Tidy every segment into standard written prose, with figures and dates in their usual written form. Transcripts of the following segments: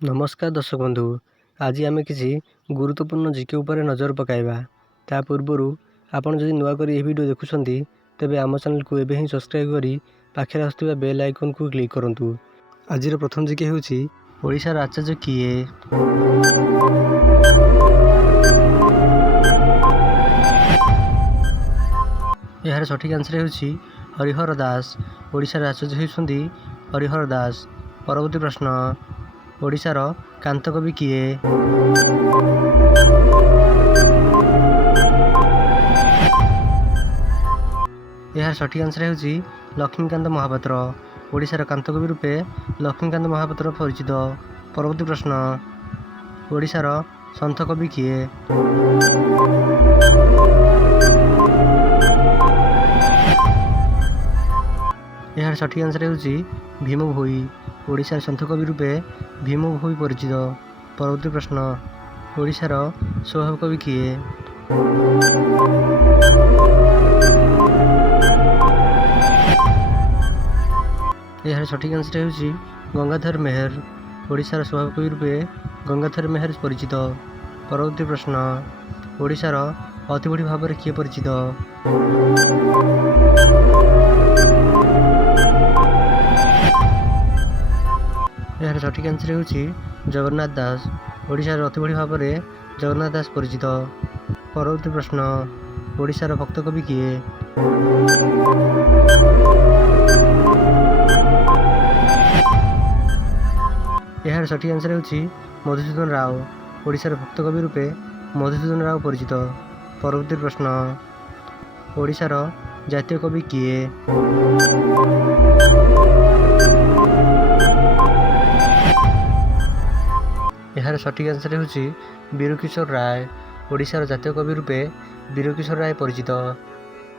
नमस्कार दर्शक बंधु, आज आम किसी गुरुत्वपूर्ण जीके उपर नजर पकाइबा। ता पूर्वर आपन जदि नुआ करी वीडियो देखुछंती तेबे आम चैनल को एबे ही सब्सक्राइब करी पाखरे आसुवा बेल आइकन को क्लिक करंतु। आज प्रथम जीके हेउची ओडिशार आचार्य किए। यार सठिक आंसर हेउची हरिहर दास। ओडिशार आचार्य हेउछंती हरिहर दास। परवर्ती प्रश्न, ओडिशार कांतकवि किए? यार सठिक आंसर हेउची लक्ष्मीकांत महापात्र। ओडिशार कांतकवि रूपे लक्ष्मीकांत महापात्र परिचित। परवर्ती प्रश्न, ओडिशार संत कवि किए? यार सठिक आंसर हेउची भीम भोई। ओडिशार संत कवि रूपे भीम भोई परिचित। परवर्ती प्रश्न, ओडिशार स्वभाव कवि किए? यार सठिक आंसर हेउची गंगाधर मेहर। ओडिशार स्वभाव कवि रूपे गंगाधर मेहर परिचित। परवर्ती प्रश्न, ओडिशार अति बड़ी भाव किए परिचित? यार सठिक आंसर हेउची जगन्नाथ दास। ओडिशार अति बड़ी भाव जगन्नाथ दास परिचित। परवर्ती प्रश्न, ओडिशार भक्त कवि किए? यार सठिक आंसर हेउची मधुसूदन राव। ओडिशार भक्त कवि रूपे मधुसूदन राव परिचित। परवर्ती प्रश्न, ओडिशार जातीय कवि किए? यार सठिक आंसर हेउची वीरकिशोर राय। ओडिशार जातीय कवि रूपे वीरकिशोर राय परिचित।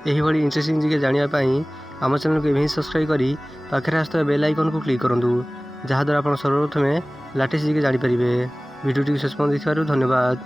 यही भली इंटरेस्टिंग जीके जानिया पाई आम चैनल को एबे ही सब्सक्राइब करी पाखरे आसुवा बेल आइकन को क्लिक करंतु, जहाद्वारा आप सर्वप्रथमे लाटेस्ट जीके जानी पारिबे। वीडियोटी शेष पर्यंत देखिबारु धन्यवाद।